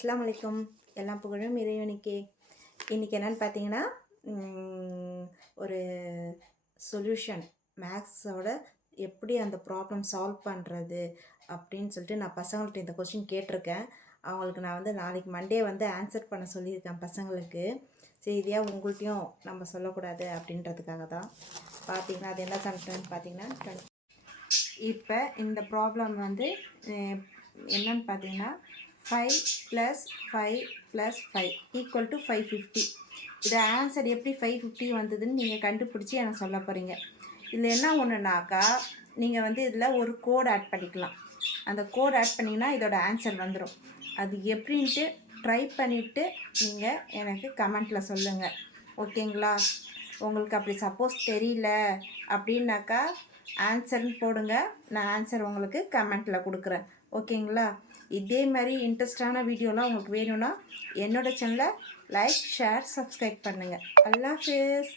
அஸ்ஸலாமு அலைக்கும். எல்லாம் புகழும் இறைவனுக்கே. இன்றைக்கி என்னென்னு பார்த்தீங்கன்னா, ஒரு சொல்யூஷன் மேக்ஸோட எப்படி அந்த ப்ராப்ளம் சால்வ் பண்ணுறது அப்படின்னு சொல்லிட்டு நான் பசங்கள்கிட்ட இந்த கொஸ்டின் கேட்டிருக்கேன். அவங்களுக்கு நான் நாளைக்கு மண்டே ஆன்சர் பண்ண சொல்லியிருக்கேன் பசங்களுக்கு. சரி, இதையா உங்கள்கிட்டையும் நம்ம சொல்லக்கூடாது அப்படின்றதுக்காக தான். பார்த்தீங்கன்னா அது என்ன சம்டைம்ஸ் பார்த்தீங்கன்னா, இப்போ இந்த ப்ராப்ளம் என்னன்னு பார்த்தீங்கன்னா 5 + 5 + 5 = 550. இது ஆன்சர் எப்படி 550 வந்ததுன்னு நீங்கள் கண்டுபிடிச்சி எனக்கு சொல்ல போகிறீங்க. இதில் என்ன ஒன்றுனாக்கா, நீங்கள் இதில் ஒரு கோட் ஆட் பண்ணிக்கலாம். அந்த கோட் ஆட் பண்ணிங்கன்னா இதோட ஆன்சர் வந்துடும். அது எப்படின்ட்டு ட்ரை பண்ணிவிட்டு நீங்கள் எனக்கு கமெண்ட்டில் சொல்லுங்கள். ஓகேங்களா? உங்களுக்கு அப்படி சப்போஸ் தெரியல அப்படின்னாக்கா ஆன்சர்னு போடுங்க. நான் ஆன்சர் உங்களுக்கு கமெண்ட்டில் கொடுக்குறேன். ஓகேங்களா? இதே மாதிரி இன்ட்ரெஸ்டான வீடியோலாம் உங்களுக்கு வேணும்னா என்னோடய சேனலை லைக், ஷேர், சப்ஸ்கிரைப் பண்ணுங்கள். அல்லாஹ் ஹாஃபிஸ்.